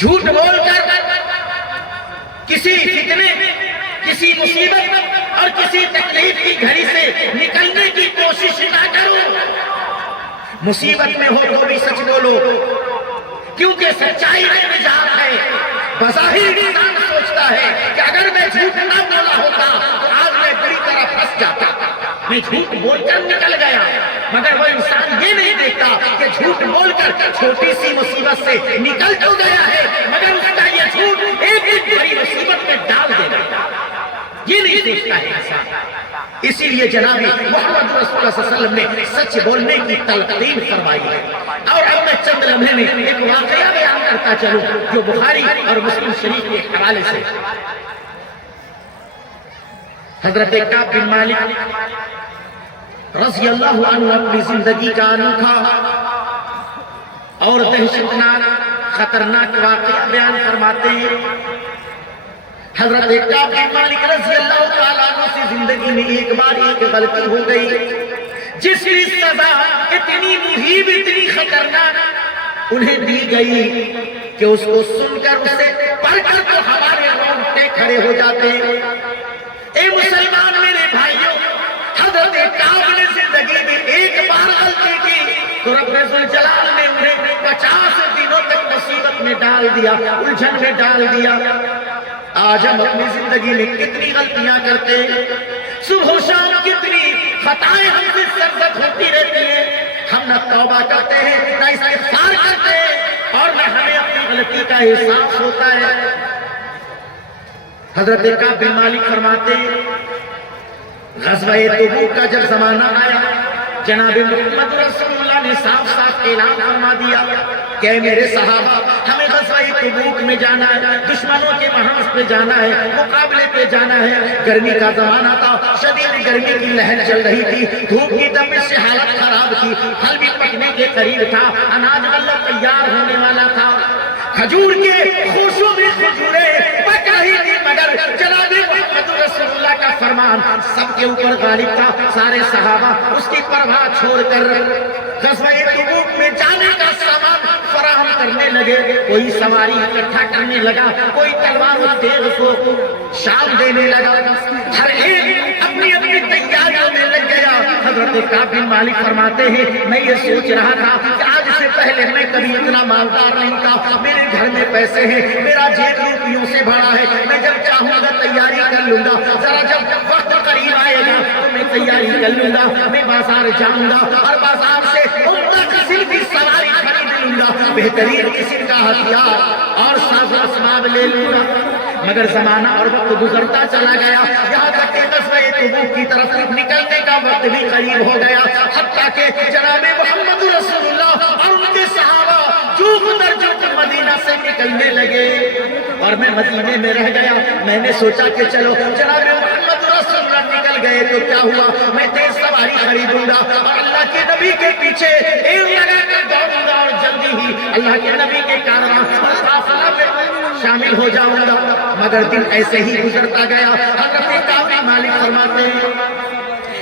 جھوٹ بول کر کسی فتنے، کسی مصیبت اور کسی تکلیف کی گھڑی سے نکلنے کی کوشش نہ کرو۔ مصیبت میں ہو تو بھی سچ بولو، کیونکہ سچائی میں نجات ہے۔ بظاہر انسان سوچتا ہے کہ اگر میں جھوٹ نہ بولا ہوتا تو آج میں بری طرح پھنس جاتا، میں جھوٹ بول کر نکل گیا، مگر وہ انسان یہ نہیں دیکھتا کہ جھوٹ بول کر چھوٹی سی مصیبت سے نکل تو گیا ہے، مگر اس کا یہ جھوٹ ایک بڑی مصیبت میں ڈال دے گا، یہ نہیں دیکھتا ہے انسان۔ اسی لیے جناب محمد رسول اللہ صلی اللہ علیہ وسلم نے سچ بولنے کی تلقین فرمائی ہے۔ اور اب میں چند لمحے میں ایک واقعہ بیان کرتا چلوں جو بخاری اور مسلم شریف کے حوالے سے۔ حضرت کعب بن مالک رضی اللہ عنہ اپنی زندگی کا انوکھا اور دہشتناک خطرناک واقعہ بیان فرماتے ہیں۔ حضرت کعب بن مالک رضی اللہ تعالیٰ عنہ سے زندگی میں ایک بار ایک غلطی ہو گئی، جس کی سزا اتنی مہیب، اتنی خطرناک انہیں دی گئی کہ اس کو سن کر، اسے پڑھ کر تو ہمارے رونگٹے کھڑے ہو جاتے ہیں۔ اے مسلمان میرے بھائیوں، حضرت کعب نے زندگی میں ایک بار غلطی کی تو رب ذوالجلال نے انہیں 50 دنوں تک مصیبت میں ڈال دیا، الجھن میں ڈال دیا۔ آج ہم اپنی زندگی میں کتنی غلطیاں کرتے ہیں، صبح و شام کتنی خطائیں ہم سے سرزد ہوتی رہتی ہیں، ہم نہ توبہ کرتے ہیں، نہ استغفار کرتے ہیں، اور نہ ہمیں اپنی غلطی کا احساس ہوتا ہے۔ حضرت کعب بن مالک فرماتے ہیں، غزوہ تبوک کا جب زمانہ آیا، جناب محمد رسول اللہ نے صاف صاف اعلان فرما دیا کہ اے میرے صحابہ، ہمیں غزوہ تبوک میں جانا ہے، دشمنوں کے محاذ پہ جانا ہے، مقابلے پہ جانا ہے۔ گرمی کا زمانہ تھا، شدید گرمی کی لہر چل رہی تھی، دھوپ کی تپش سے حالت خراب تھی، پھل بھی پکنے کے قریب تھا، اناج غلہ تیار ہونے والا تھا، کھجور کے خوشوں میں کھجوریں پک رہی تھی، مگر جناب محمد رسول اللہ کا فرمان سب کے اوپر غالب تھا۔ سارے صحابہ اس کی پرواہ چھوڑ کر غزوہ تبوک میں جانے کا سامان فراہم کرنے لگے، کوئی سواری اکٹھا کرنے لگا، کوئی تلوار و تیغ کو شام دینے لگا، ہر ایک اپنی اپنی تیاریوں میں لگ گیا۔ حضرت کعب بن مالک فرماتے ہیں، میں یہ سوچ رہا تھا کہ آج سے پہلے میں کبھی اتنا مالدار نہیں تھا، میرے گھر میں پیسے ہیں، میرا جیب روپیوں سے بھرا ہے، میں جب چاہوں گا تیاری کر لوں گا، ذرا جب وقت قریب آئے گا تو میں تیاری کر لوں گا، میں بازار جاؤں گا اور بازار سے عمدہ قسم کی سواری خرید لوں گا، بہترین قسم کا ہتھیار اور ساز و اسباب لے لوں گا۔ مگر زمانہ اور وقت گزرتا چلا گیا، یہاں تک کہ غزوہ تبوک کی طرف نکلنے کا وقت بھی قریب ہو گیا، حتیٰ کہ جناب محمد رسول اللہ اور ان کے صحابہ جوق در جوق مدینہ سے نکلنے لگے اور میں مدینے میں رہ گیا۔ میں نے سوچا کہ چلو جناب محمد رسول اللہ نکل گئے تو کیا ہوا، میں تیز سواری خریدوں گا اور اللہ کے نبی کے پیچھے ایک لگا کر دوڑوں گا اور جلدی ہی اللہ کے نبی کے کارواں قافلہ میں شامل ہو جاؤں گا۔ مگر دن ایسے ہی گزرتا گیا۔ حضرت کعب بن مالک فرماتے ہیں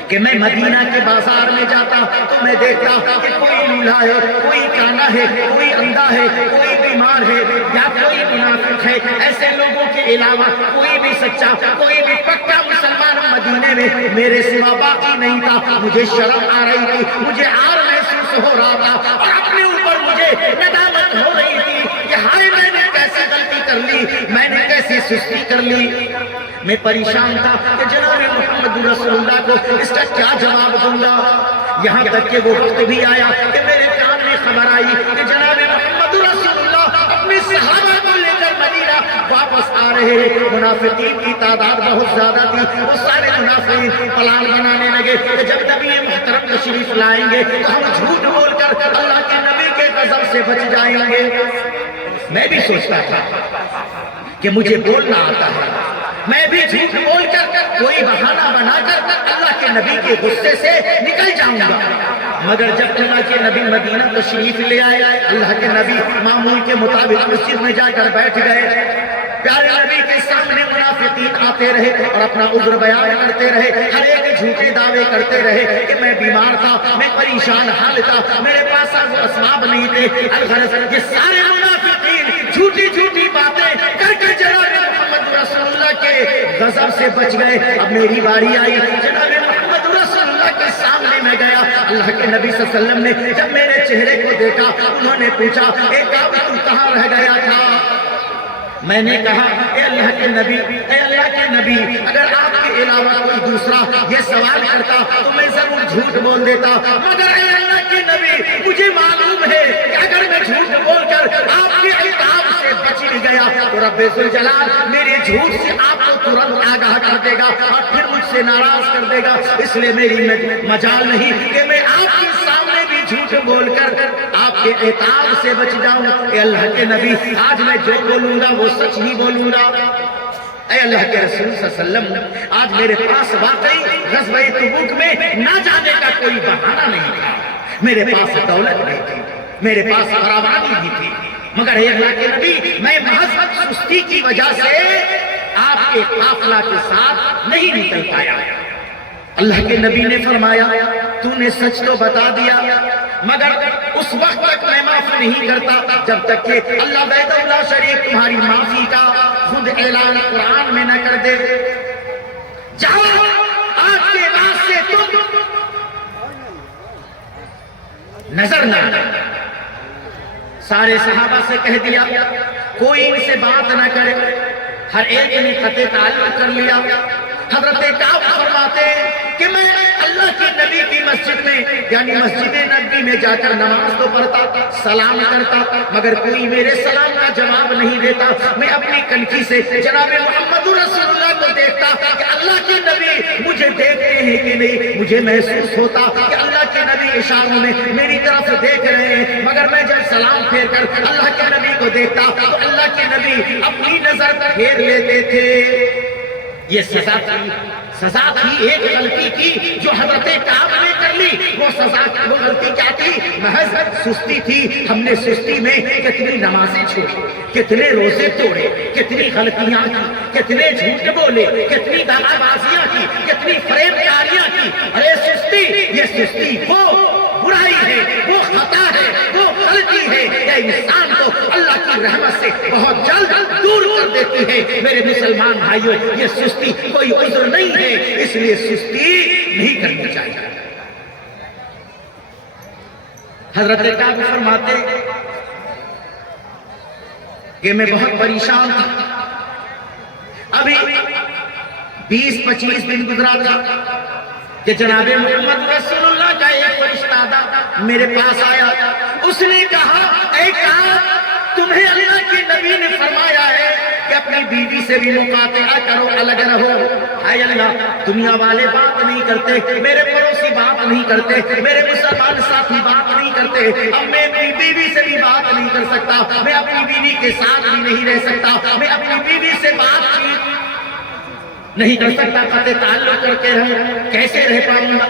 کہ میں مدینہ کے بازار میں جاتا تو میں دیکھتا کہ کوئی لولا ہے، کوئی کانا ہے، کوئی اندھا ہے، کوئی بیمار ہے یا کوئی منافق ہے، ایسے لوگوں کے علاوہ کوئی بھی سچا، کوئی بھی پکا مسلمان مدینے میں میرے سوا باقی نہیں تھا۔ مجھے شرم آ رہی تھی، مجھے عار محسوس ہو رہا تھا اور اپنے اوپر مجھے ندامت ہو رہی تھی کہ ہائے میں نے کیسے غلطی کر لی، میں نے کیسی سستی کر لی۔ میں پریشان تھا کہ جناب محمد رسول اللہ کو اس کا کیا جواب دوں گا۔ یہاں تک کہ وہ وقت بھی آیا کہ میرے کان میں خبر آئی کہ جناب محمد رسول اللہ اپنے صحابہ کو لے کر مدینہ واپس آ رہے ہیں۔ منافقین کی تعداد بہت زیادہ تھی، وہ سارے منافقین پلان بنانے لگے کہ جب نبی محترم تشریف لائیں گے تو ہم جھوٹ بول کر اللہ کے نبی کے غضب سے بچ جائیں گے۔ میں بھی سوچتا تھا کہ مجھے بولنا آتا ہے، میں بھی جھوٹ بول کر کوئی بہانہ بنا کر اللہ کے نبی کے غصے سے نکل جاؤں گا۔ مگر جب اللہ کے نبی مدینہ تشریف لے آئے، اللہ کے نبی معمول کے مطابق مسجد میں جا کر بیٹھ گئے۔ پیارے نبی کے سامنے منافقین آتے رہے اور اپنا عذر بیان کرتے رہے، ہر ایک جھوٹے دعوے کرتے رہے کہ میں بیمار تھا، میں پریشان حال تھا، میرے پاس اسباب نہیں تھے۔ الغرض یہ سارے منافقین جھوٹی غضب سے بچ گئے. اب میری باری آئی. جناب محمد رسول اللہ کے سامنے میں گیا. اللہ کے نبی صلی اللہ علیہ وسلم نے جب میرے چہرے کو دیکھا, انہوں نے پوچھا اے کعب تو کہاں رہ گیا تھا؟ میں نے کہا اے اللہ کے نبی, اگر آپ کے علاوہ کوئی دوسرا یہ سوال کرتا تو میں ضرور جھوٹ بول دیتا, مگر اے اللہ کے نبی مجھے معلوم ہے کہ اگر میں جھوٹ بول کر آپ کے عقاب سے بچ بھی گیا تو رب ذوالجلال میرے جھوٹ سے آپ کو ترنت آگاہ کر دے گا اور پھر مجھ سے ناراض کر دے گا. اس لیے میری مجال نہیں کہ میں آپ کے سامنے بھی جھوٹ بول کر آپ کے عقاب سے بچ جاؤں. اے اللہ کے نبی, آج میں جو بولوں گا وہ سچ ہی بولوں گا. اے اللہ کے رسول صلی اللہ علیہ وسلم, آج میرے پاس واقعی غزوہ تبوک میں نہ جانے کا کوئی بہانہ نہیں تھا. میرے پاس دولت نہیں تھی, میرے پاس فراوانی بھی تھی, مگر اے اللہ کے نبی میں محض سستی کی وجہ سے آپ کے قافلہ کے ساتھ نہیں نکل پایا. اللہ کے نبی نے فرمایا تو نے سچ تو بتا دیا, مگر اس وقت تک میں معاف نہیں کرتا جب تک کہ اللہ وحدہ لا شریک تمہاری معافی کا خود اعلان قرآن میں نہ کر دے. جاؤ آج کے بعد سے تم نظر نہ آنا. سارے صحابہ سے کہہ دیا کوئی ان سے بات نہ کرے. ہر ایک نے قطع تعلق کر لیا. حضرت کعب فرماتے کہ میں اللہ کے نبی کی مسجد میں یعنی مسجد نبی میں جا کر نماز تو پڑھتا, سلام کرتا, مگر کوئی میرے سلام کا جواب نہیں دیتا. میں اپنی کنکھی سے جناب محمد رسول اللہ کو دیکھتا کہ اللہ کے نبی مجھے دیکھتے ہیں کہ نہیں. مجھے محسوس ہوتا کہ اللہ کے نبی اشاروں میں میری طرف دیکھ رہے ہیں, مگر میں جب سلام پھیر کر اللہ کے نبی کو دیکھتا تو اللہ کے نبی اپنی نظر پھیر لیتے تھے. یہ سزا تھی ایک غلطی کی جو حضرت کعب نے کر لی. وہ غلطی کیا تھی؟ محض سستی تھی. ہم نے سستی میں کتنی نمازیں چھوڑی, کتنے روزے توڑے, کتنی غلطیاں کی, کتنے جھوٹ بولے, کتنی دغا بازیاں کی, کتنی فریب کاریاں کی. ارے سستی, یہ سستی وہ برائی ہے, وہ خطا ہے, وہ غلطی ہے کہ انسان کو اللہ کی رحمت سے بہت جلد دور کر دیتی ہے. میرے مسلمان بھائیوں, یہ سستی کوئی عذر نہیں ہے, اس لیے سستی نہیں کرنی چاہیے. حضرت کعب فرماتے کہ میں بہت پریشان تھا. ابھی 20-25 دن گزرا تھا کہ جناب محمد رسول اللہ کا ایک فرشتہ میرے پاس آیا. اس نے کہا اے کعب, تمہیں اللہ کے نبی نے فرمایا ہے کہ اپنی بیوی سے بھی مقاطعہ کرو, الگ رہو. اے اللہ, دنیا والے بات نہیں کرتے, میرے پڑوسی بات نہیں کرتے, میرے مسلمان ساتھی بات نہیں کرتے, اب میں اپنی بیوی سے بھی بات نہیں کر سکتا, میں اپنی بیوی کے ساتھ بھی نہیں رہ سکتا, میں اپنی بیوی سے بات نہیں کر سکتا, قطع تعلق کر کے کیسے رہ پاؤں گا.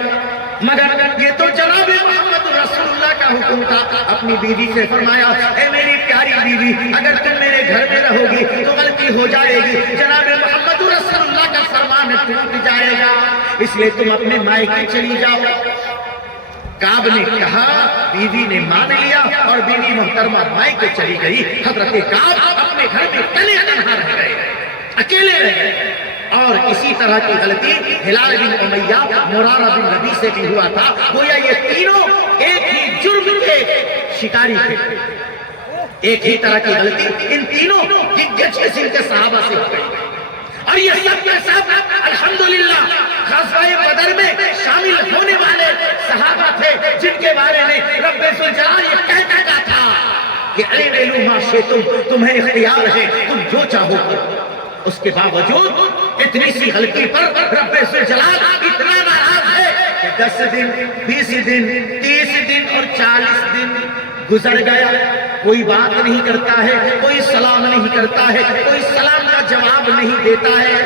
مگر یہ تو جناب محمد رسول اللہ کا حکم تھا. اپنی بیوی سے فرمایا اے میری پیاری بیوی, اگر تم میرے گھر میں رہو گی تو غلطی ہو جائے گی, جناب محمد رسول اللہ کا فرمان ٹوٹ جائے گا, اس لیے تم اپنے مائکے چلی جاؤ. کعب نے کہا, بیوی نے مان لیا اور بیوی محترمہ مائکے چلی گئی. حضرت کعب اپنے گھر میں تنہا رہ گئے, اکیلے رہ گئے. اور اسی طرح کی غلطی ہلال بن امیہ, مرارہ بن ربیع سے بھی ہوا تھا. گویا یہ تینوں ایک ہی جرم کے شکاری تھے, ایک ہی طرح کی غلطی ان تینوں دگگج قسم کے صحابہ سے ہو گئی. اور یہ سب کے سب الحمدللہ غزوہ بدر میں شامل ہونے والے صحابہ تھے جن کے بارے میں رب ذوالجلال یہ کہتا تھا کہ اعملوا ما شئتم, تمہیں اختیار ہے, تم جو چاہو کرو. اس کے باوجود اتنی سی غلطی پر رب ذوالجلال اتنا ناراض ہے کہ 10 دن, 20 دن, 30 دن اور 40 دن گزر گیا, کوئی بات نہیں کرتا ہے, کوئی سلام نہیں کرتا ہے, کوئی سلام کا جواب نہیں دیتا ہے.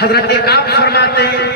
حضرت کعب فرماتے ہیں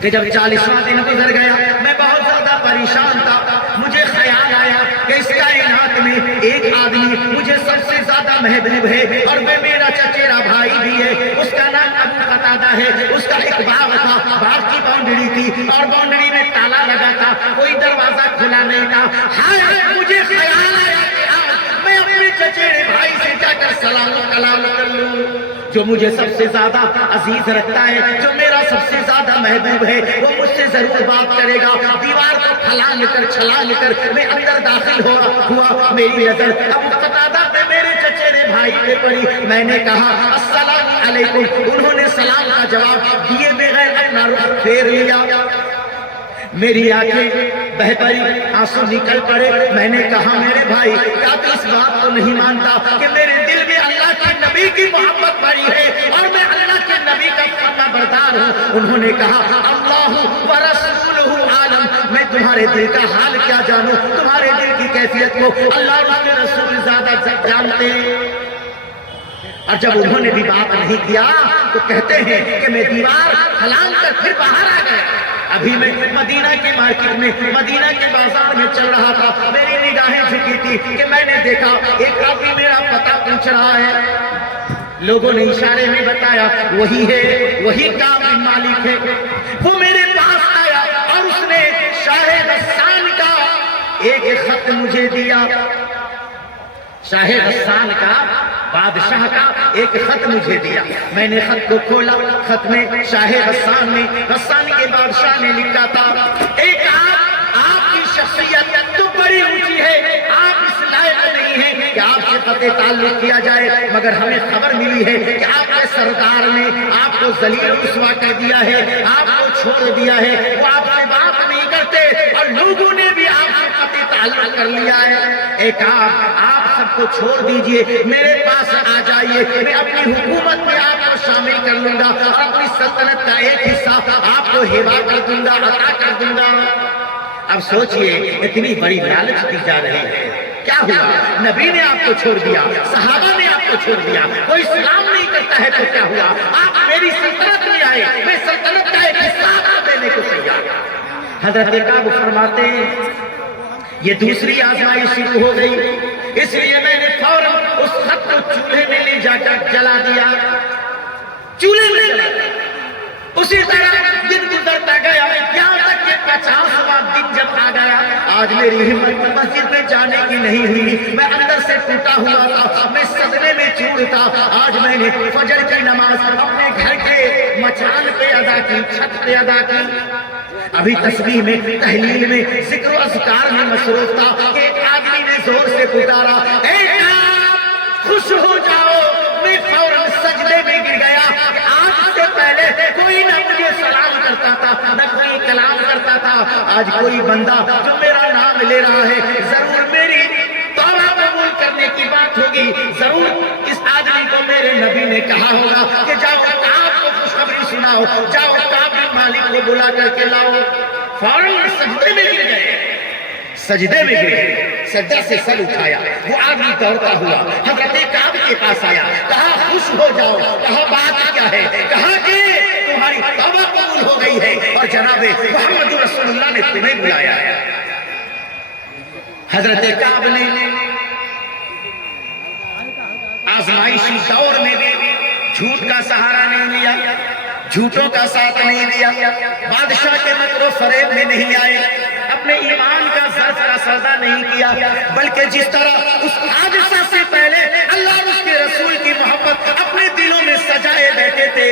کہ جب 40واں دن گزر گیا میں بہت زیادہ پریشان تھا. مجھے خیال آیا کہ اس کائنات میں ایک آدمی مجھے سب سے زیادہ محبوب ہے اور وہ میرا چچیرا بھائی بھی ہے. اس کا نام ابو قتادہ ہے. اس کا ایک باغ تھا, باغ کی باؤنڈری تھی اور باؤنڈری میں تالا لگا تھا, کوئی دروازہ کھلا نہیں تھا. ہائے, مجھے خیال آیا کہ آج میں اپنے چچیرے بھائی سے جا کر سلام و کلام کر لوں. جو مجھے سب سے زیادہ عزیز رکھتا ہے، جو میرا سب سے زیادہ محبوب ہے، وہ مجھ سے ضرور بات کرے گا۔ دیوار کو پھلانگ کر چھلانگ کر میں اندر داخل ہوا، میری نظر ابو قتادہ پہ میرے چچیرے بھائی پہ پڑی۔ میں نے کہا السلام علیکم، انہوں نے سلام کا جواب دیے بغیر اپنا رخ پھیر لیا۔ میری آنکھیں بہہ پڑی، آنسو نکل پڑے۔ میں نے کہا میرے بھائی کیا تو اس بات کو نہیں مانتا کہ میرے دل میں اللہ کے نبی کی محبت بھری ہے اور میں اللہ کے نبی کا فرما بردار ہوں؟ انہوں نے کہا اللہ ورسولہ عالم، میں تمہارے دل کا حال کیا جانوں، تمہارے دل کی کیفیت کو اللہ اور اس کے رسول زیادہ جانتے ہیں۔ اور جب انہوں نے بھی بات نہیں کیا تو کہتے ہیں کہ میں دیوار پھلانگ کر پھر باہر آ گیا۔ ابھی میں مدینہ کے مارکیٹ میں، مدینہ کے بازار میں چل رہا تھا، میری نگاہیں جھکی تھی کہ میں نے دیکھا ایک آدمی میرا پتہ پوچھ رہا ہے۔ لوگوں نے اشارے میں بتایا وہی ہے، وہی کعب بن مالک ہے۔ وہ میرے پاس آیا اور اس نے شاہ غسان کا ایک خط مجھے دیا، شاہ غسان کا، بادشاہ کا ایک خط مجھے دیا۔ میں نے خط کو کھولا، خط میں شاہ غسان کے بادشاہ نے لکھا تھا ایک آپ کی شخصیت تو بڑی اونچی ہے، آپ اس لائق نہیں ہیں کہ آپ سے قطع تعلق کیا جائے، مگر ہمیں خبر ملی ہے کہ آپ کے سردار نے آپ کو ذلیل رسوا کر دیا ہے، آپ کو چھوڑ دیا ہے، وہ آپ سے بات نہیں کرتے اور لوگوں نے بھی آپ سے قطع تعلق کر لیا ہے۔ ایک آپ سب کو چھوڑ دیجئے، میرے پاس آ جائیے، میں اپنی حکومت میں آپ کو شامل کر لوں گا اور اپنی سلطنت کا ایک حصہ آپ کو ہبہ کر دوں گا، عطا کر دوں گا۔ اب سوچئے اتنی بڑی لالچ دی جا رہی ہے، کیا ہوا؟ نبی نے آپ کو چھوڑ دیا، صحابہ نے آپ کو چھوڑ دیا، کوئی اسلام نہیں کرتا ہے تو کیا ہوا؟ آپ میری سلطنت میں آئے، میں سلطنت کا ایک حصہ آپ کو دینے کو تیار۔ حضرت کعب فرماتے ہیں یہ دوسری آزمائش شروع ہو گئی، اس لیے میں نے فوراً اس خط کو چولہے میں لے جا کر جلا دیا، چولہے میں جلا دیا۔ اسی طرح دن گزرتا گیا، یہاں تک کہ 50واں دن جب آ گیا، آج میری ہمت مسجد میں جانے کی نہیں ہوئی، میں اندر سے ٹوٹا ہوا تھا، میں صدمے میں چور تھا۔ آج میں نے فجر کی نماز اپنے گھر کے مچان پہ ادا کی، چھت پہ ادا کی۔ ابھی تسبیح میں، تحلیل میں، ذکر و اذکار میں مصروف تھا کہ ایک آدمی نے زور سے پکارا اے کعب خوش ہو جاؤ۔ میں فوراً سجدے میں گر گیا۔ آج سے پہلے کوئی نہ مجھے سلام کرتا تھا، نہ کوئی کلام کرتا تھا۔ آج کوئی بندہ جو میرا نام لے رہا ہے ضرور میری توبہ قبول کرنے کی بات ہوگی، ضرور اس آدمی کو میرے نبی نے کہا ہوگا کہ جاؤ کعب کو خوشخبری سناؤ، جاؤ کعب بن مالک کو بلا کر کے لاؤ۔ فوراً سجدے میں گر گئے، سجدے میں گر گئے، سجدہ سے سر اٹھایا۔ وہ آدمی دوڑتا ہوا حضرت کعب کے پاس آیا، کہا خوش ہو جاؤ، کہا بات کیا ہے؟ کہا کہ تمہاری توبہ قبول ہو گئی ہے اور جناب محمد رسول اللہ نے تمہیں بلایا ہے۔ حضرت کعب نے آزمائشی دور میں بھی جھوٹ کا سہارا نہیں لیا، جھوٹوں کا ساتھ نہیں دیا، بادشاہ کے مکر و فریب میں نہیں آئے، اپنے ایمان کا ظرف کا سودا نہیں کیا، بلکہ جس طرح اس حادثہ سے پہلے اللہ اور اس کے رسول کی محبت اپنے دلوں میں سجائے بیٹھے تھے،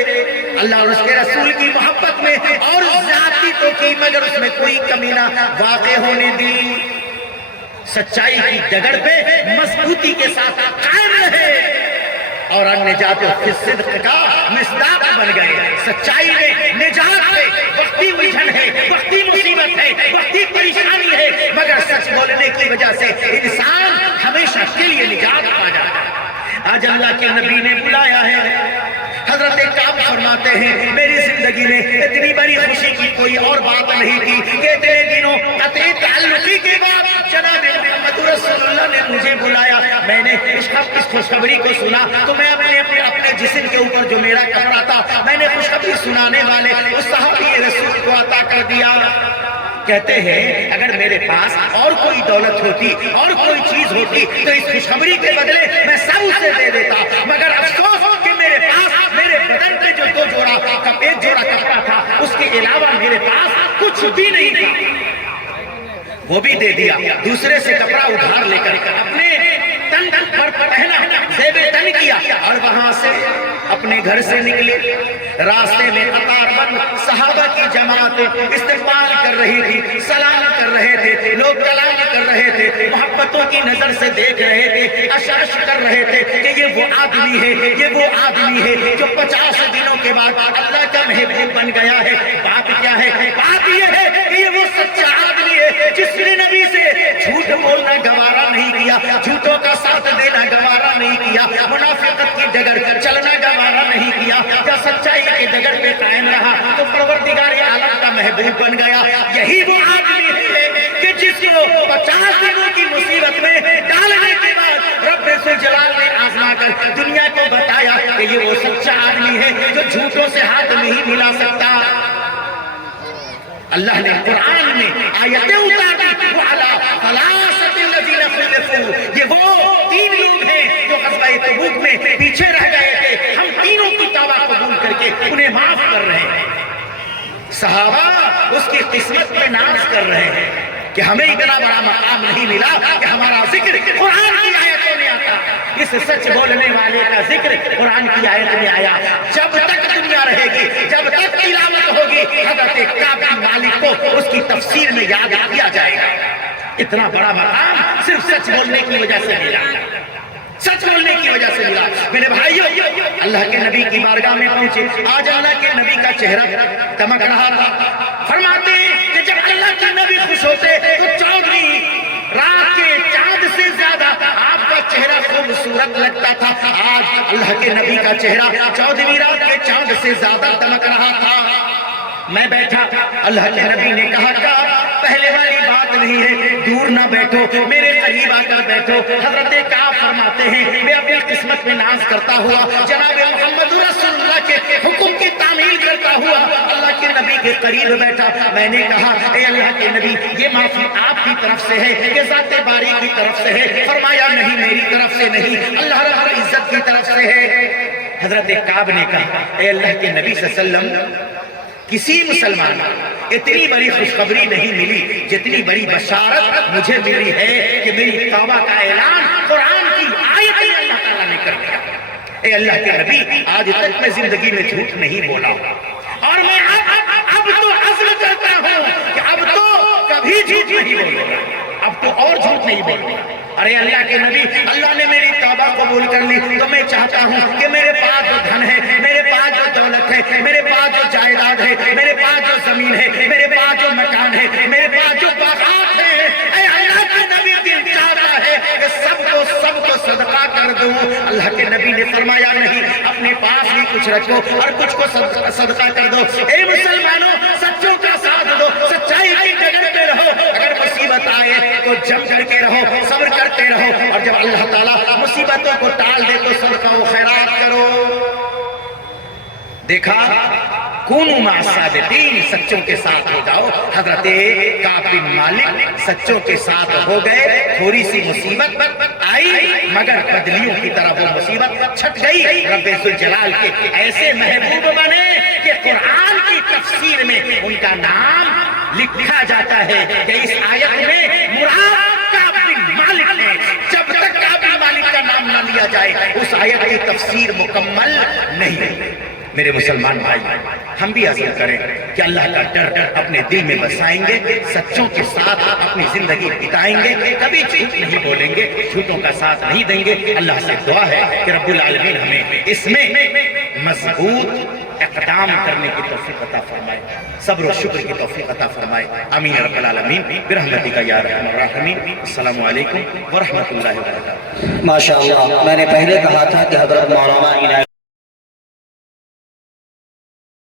اللہ اور اس کے رسول کی محبت میں اور زیادتی تو کی مگر اس میں کوئی کمی نہ واقع ہونے دی۔ سچائی کی ڈگر پہ مضبوطی کے ساتھ قائم رہے اور النجات فی الصدق کا مصداق بن گئے۔ سچائی میں نجات ہے، وقتی الجھن ہے، وقتی مصیبت ہے، وقتی پریشانی ہے، مگر سچ بولنے کی وجہ سے انسان ہمیشہ کے لیے نجات پا جاتا ہے۔ آج اللہ کے نبی نے بلایا ہے۔ حضرت کعب فرماتے ہیں میری زندگی میں اتنی بڑی خوشی کی کوئی اور بات نہیں تھی کہ اتنے دنوں قطع تعلقی کے بعد جناب محمد رسول اللہ نے مجھے بلایا۔ میں نے اس خوشخبری کو سنا تو میں اپنے جسم کے اوپر جو میرا کپڑا تھا میں نے خوشخبری سنانے والے اس صحابی رسول کو عطا کر دیا۔ کہتے ہیں اگر میرے پاس اور کوئی دولت ہوتی اور کوئی چیز ہوتی تو اس خوشخبری کے بدلے میں سب اسے دے دیتا، مگر افسوس کہ میرے پاس میرے بدن پہ جو ایک جوڑا کپڑا تھا اس کے علاوہ میرے پاس کچھ بھی نہیں تھا، وہ بھی دے دیا۔ دوسرے سے کپڑا ادھار لے کر اپنے تن پر پہنا، زیب تن دفن کیا اور وہاں سے اپنے گھر سے نکلے. راستے میں قطار بند صحابہ کی جماعتیں استقبال کر رہی تھی, سلام کر رہے تھے, لوگ کلام کر رہے تھے, محبتوں کی نظر سے دیکھ رہے تھے, اشرش کر رہے تھے کہ یہ وہ آدمی ہے, یہ وہ آدمی ہے جو 50 دنوں کے بعد اللہ کا محبوب بن گیا ہے. بات کیا ہے؟ بات یہ ہے کہ یہ وہ سچا آدمی ہے جس نے نبی سے جھوٹ بولنا گوارا نہیں کیا, جھوٹوں کا ساتھ دینا گوارا نہیں کیا, منافقت کی ڈگر چلنا گوارا نہیں کیا. جب سچائی کی ڈگر پہ قائم رہا تو پروردگار عالم کا محبوب بن گیا. یہی وہ آدمی ہے کہ جس کو 50 دنوں کی مصیبت میں ڈالنے کے بعد رب ذوالجلال نے آزما کر دنیا کو بتایا کہ یہ وہ سچا آدمی ہے جو جھوٹوں سے ہاتھ نہیں ملا سکتا. اللہ نے قرآن میں آیتیں اتار دی, وَعَلَىٰ ثَلَاثَةٍ الَّذِينَ خُلِّفُوا, یہ وہ 3 لوگ ہیں جو غزوہ تبوک میں پیچھے رہ گئے تھے. ہم تینوں کی توبہ قبول کر کے انہیں معاف کر رہے ہیں. صحابہ اس کی قسمت میں ناز کر رہے ہیں کہ ہمیں اتنا بڑا مقام نہیں ملا کہ ہمارا ذکر قرآن کی آیتوں میں آتا. اس سچ بولنے والے کا ذکر قرآن کی آیت میں آیا. جب تک دنیا رہے گی, جب تک تلاوت ہوگی, حضرت کعب بن مالک کو اس کی تفسیر میں یاد کیا جائے گا. اتنا بڑا مقام صرف سچ بولنے کی وجہ سے ملا, سچ بولنے کی وجہ سے ملا. میرے بھائیو, اللہ کے نبی کی بارگاہ میں پہنچے. آج اللہ کے نبی کا چہرہ چمک رہا تھا. فرماتے ہیں کہ جب اللہ کے نبی خوش ہوتے تو 14ویں رات کے چاند سے زیادہ آپ کا چہرہ خوبصورت لگتا تھا. آج اللہ کے نبی کا چہرہ 14ویں رات کے چاند سے زیادہ چمک رہا تھا. میں بیٹھا, اللہ کے نبی نے کہا کہ پہلے والی بات نہیں ہے, دور نہ بیٹھو, میرے قریب آ کر بیٹھو. حضرت کعب فرماتے ہیں میں اپنی قسمت میں ناز کرتا ہوا جناب محمد رسول اللہ کے حکم کی تعمیل کرتا ہوا اللہ کے نبی کے قریب بیٹھا. میں نے کہا اے اللہ کے نبی, یہ معافی آپ کی طرف سے ہے, یہ ذات باری کی طرف سے ہے. فرمایا نہیں, میری طرف سے نہیں, اللہ رب العزت کی طرف سے ہے. حضرت کعب نے کہا اے اللہ کے نبی صلی اللہ علیہ وسلم, کسی مسلمان اتنی بڑی خوشخبری نہیں ملی جتنی بڑی بشارت مجھے ملی ہے کہ میری توبہ کا اعلان قرآن کی آیت میں اللہ تعالیٰ نے کر دیا. اے اللہ کے نبی, آج تک میں زندگی میں جھوٹ نہیں بولا اور میں اب تو عزم کرتا ہوں کہ اب تو کبھی جھوٹ نہیں بولوں گا, اب تو اور جھوٹ نہیں بولوں گا. ارے اللہ کے نبی, اللہ نے میری توبہ قبول کر لی تو میں چاہتا ہوں کہ میرے پاس جو دھن ہے, میرے پاس جو دولت ہے, میرے پاس جو جائیداد ہے, میرے پاس جو زمین ہے, میرے پاس جو مکان ہے, میرے پاس جو باغات ہے, اے اللہ کے نبی دل چاہتا ہے کہ سب کو صدقہ کر دوں. اللہ کے نبی نے فرمایا نہیں, اپنے پاس بھی کچھ رکھو اور کچھ کو صدقہ کر دو. اے مسلمانوں, سچوں کا ساتھ دو, سچائی کی ڈگر پہ رہو. اگر مصیبت آئے تو جم کر کے رہو, صبر کرتے رہو, اور جب اللہ تعالیٰ مصیبتوں کو ٹال دے تو صدقہ و خیرات کرو. دیکھا, کونوا مع الصادقین, سچوں کے ساتھ ہو جاؤ. حضرت کعب بن مالک سچوں کے ساتھ ہو گئے. تھوڑی سی مصیبت آئی مگر بدلیوں کی طرح وہ مصیبت چھٹ گئی. رب ذوالجلال کے ایسے محبوب بنے کہ قرآن کی تفسیر میں ان کا نام لکھا جاتا ہے کہ اس آیت میں مراد کعب بن مالک ہے. جب تک کعب بن مالک کا نام نہ لیا جائے اس آیت کی تفسیر مکمل نہیں. میرے مسلمان بھائی, ہم بھی عزم کریں کہ اللہ کا ڈر اپنے دل میں بسائیں گے, سچوں کے ساتھ اپنی زندگی بتائیں گے, کبھی جھوٹ نہیں بولیں گے, جھوٹوں کا ساتھ نہیں دیں گے. اللہ سے دعا ہے کہ رب العالمین ہمیں اس میں مضبوط اقدام کرنے کی توفیق عطا فرمائے, صبر و شکر کی توفیق عطا فرمائے. آمین رب العالمین برحمتک یا ارحم الراحمین. السلام علیکم ورحمۃ اللہ وبرکاتہ. ماشاءاللہ, میں نے پہلے کہا تھا کہ حضرت مولانا